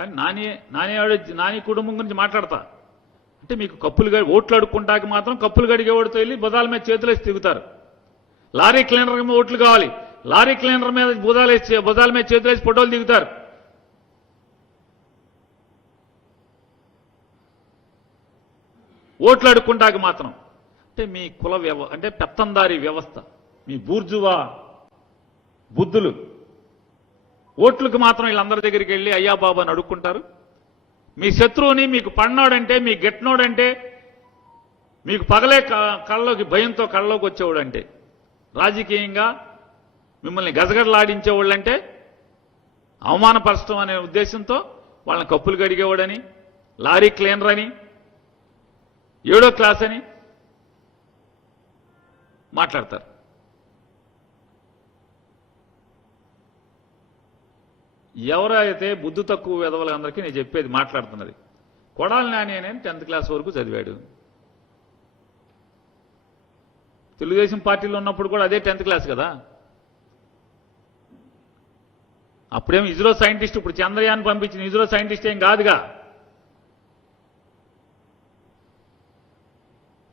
కానీ నాని కుటుంబం గురించి మాట్లాడతా అంటే మీకు ఓట్లు అడుక్కుంటాకి మాత్రం కప్పులు గడిగేవాడితో వెళ్ళి బుధాల మీద చేతులేసి తిరుగుతారు. లారీ క్లీనర్ మీద ఓట్లు కావాలి, లారీ క్లీనర్ మీద బుధాల మీద చేతులేసి ఫోటోలు దిగుతారు. ఓట్లు అడుక్కుంటాకి మాత్రం అంటే మీ అంటే పెత్తందారీ వ్యవస్థ, మీ బూర్జువా బుద్ధులు ఓట్లకు మాత్రం వీళ్ళందరి దగ్గరికి వెళ్ళి అయ్యా బాబు అని అడుక్కుంటారు. మీ శత్రువుని మీకు పడినోడంటే, మీ గెట్టినోడంటే, మీకు పగలే కళ్ళలోకి భయంతో కళ్ళలోకి వచ్చేవాడంటే, రాజకీయంగా మిమ్మల్ని గజగడలాడించేవాళ్ళంటే అవమానపరచడం అనే ఉద్దేశంతో వాళ్ళని కప్పులు గడిగేవాడని, లారీ క్లీనర్ అని, 7వ క్లాస్ అని మాట్లాడతారు. ఎవరైతే బుద్ధి తక్కువ వెధవలందరికీ నేను చెప్పేది మాట్లాడుతున్నది, కొడాలి నాని అనే 10th క్లాస్ వరకు చదివాడు. తెలుగుదేశం పార్టీలో ఉన్నప్పుడు కూడా అదే 10th క్లాస్ కదా. అప్పుడేమో ఇజ్రో సైంటిస్ట్, ఇప్పుడు చంద్రయాన్ పంపించిన ఇజ్రో సైంటిస్ట్ ఏం కాదుగా.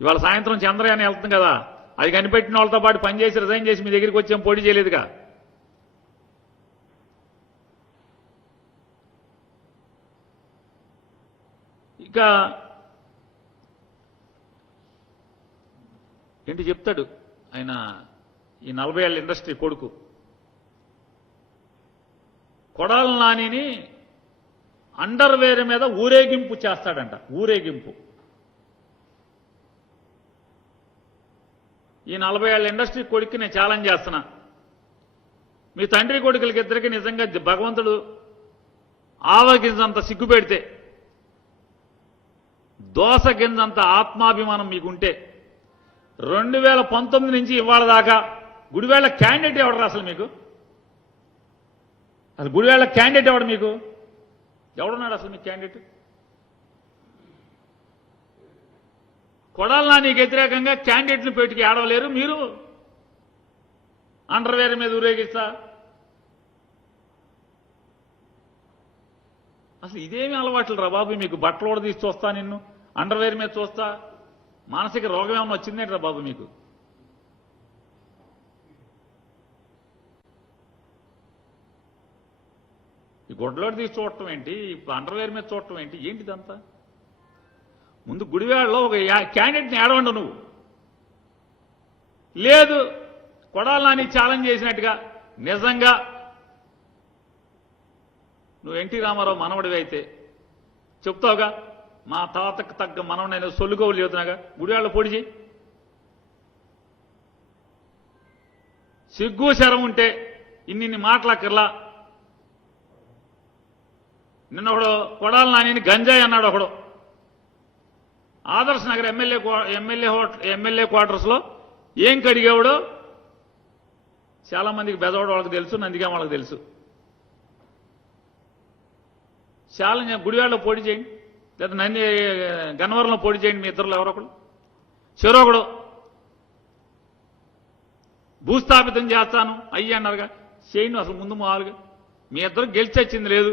ఇవాళ సాయంత్రం చంద్రయాన్ వెళ్తుంది కదా, అది కనిపెట్టిన వాళ్ళతో పాటు పనిచేసి రిజైన్ చేసి మీ దగ్గరికి వచ్చేం పోటీ చేయలేదుగా. ఇక ఏంటి చెప్తాడు ఆయన, ఈ 40 ఏళ్ల ఇండస్ట్రీ కొడుకు కొడాలి నానిని అండర్వేర్ మీద ఊరేగింపు చేస్తాడంట. ఊరేగింపు. ఈ 40 ఏళ్ల ఇండస్ట్రీ కొడుక్కి నేను ఛాలెంజ్ చేస్తున్నా, మీ తండ్రి కొడుకులకి ఇద్దరికి నిజంగా భగవంతుడు ఆవగింజంత సిగ్గు పెడితే, దోస గింజంత ఆత్మాభిమానం మీకుంటే 2019 నుంచి ఇవాళ దాకా గుడివేళ్ల క్యాండిడేట్ ఎవడరా అసలు మీకు? అసలు గుడివేళ్ల క్యాండిడేట్ ఎవడు మీకు? ఎవడున్నాడు అసలు మీకు క్యాండిడేట్? కొడాలి నానికి వ్యతిరేకంగా క్యాండిడేట్ని పెట్టుకు ఆడవలేరు మీరు. అండర్వేర్ మీద ఊరేగిస్తా. అసలు ఇదేమి అలవాట్లు రా బాబు మీకు? బట్టలు కూడా తీసి చూస్తా, నిన్ను అండర్వేర్ మీద చూస్తా. మానసిక రోగం ఏమన్నా వచ్చిందేంట్రా బాబు మీకు? ఈ గొడ్లోడు తీసి చూడటం ఏంటి, ఇప్పుడు అండర్వేర్ మీద చూడటం ఏంటి? ఏంటిదంతా? ముందు గుడివాడలో ఒక క్యాండిడేట్ని ఏడవండు నువ్వు. లేదు కొడాలి నాని ఛాలెంజ్ చేసినట్టుగా నిజంగా నువ్వు ఎన్టీ రామారావు మనవడివి అయితే చెప్తావుగా, మా తాతకు తగ్గ మనవడు నేను సొల్లుకోవాలి చెబుతున్నాగా, గుడివాడలో పొడి చేయి. సిగ్గు శరం ఉంటే ఇన్ని మాటలక్కర్లా. నిన్న ఒకడు కొడాలి నానిని గంజాయి అన్నాడు ఒకడు. ఆదర్శ్ నగర్ ఎమ్మెల్యే క్వార్టర్స్లో ఏం కడిగేవాడో చాలా మందికి బెదవాడు వాళ్ళకి తెలుసు, నందిగా వాళ్ళకి తెలుసు. ఛాలెంజ్ గుడివాడలో పోటీ చేయండి, లేదా గన్నవరంలో పోటీ చేయండి. మీ ఇద్దరులో ఎవరొకడు చెరొకడు భూస్థాపితం చేస్తాను అయ్యి అన్నారుగా, చేయండి. అసలు ముందు మాలుగా మీ ఇద్దరు గెలిచి వచ్చింది లేదు.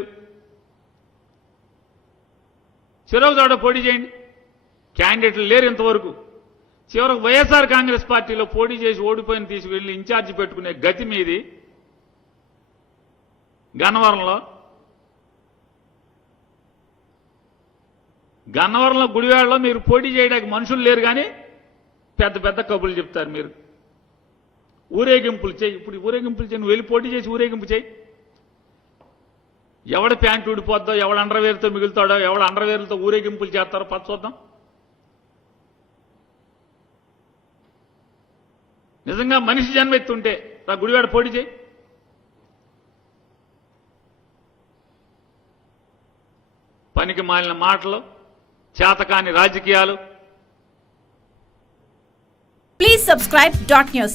చెరొక చోట పోటీ చేయండి. క్యాండిడేట్లు లేరు ఇంతవరకు. చివరకు వైఎస్ఆర్ కాంగ్రెస్ పార్టీలో పోటీ చేసి ఓడిపోయిన తీసుకువెళ్ళి ఇన్ఛార్జి పెట్టుకునే గతి మీది. గన్నవరంలో గుడివాడలో మీరు పోటీ చేయడానికి మనుషులు లేరు, కానీ పెద్ద పెద్ద కబుర్లు చెప్తారు మీరు. ఊరేగింపులు చేయి. ఇప్పుడు ఊరేగింపులు చేయి, నువ్వు వెళ్ళి పోటీ చేసి ఊరేగింపు చేయి. ఎవడ ప్యాంటు ఊడిపోద్దో, ఎవడ అండర్వేర్తో మిగులుతాడో, ఎవడ అండర్వేర్లతో ఊరేగింపులు చేస్తారో పద చూద్దాం. నిజంగా మనిషి జన్మెత్తుంటే నా గుడివాడ పోటీ చేయి. పనికి మాలిన మాటలు, చేతకాని రాజకీయాలు. Please subscribe .news.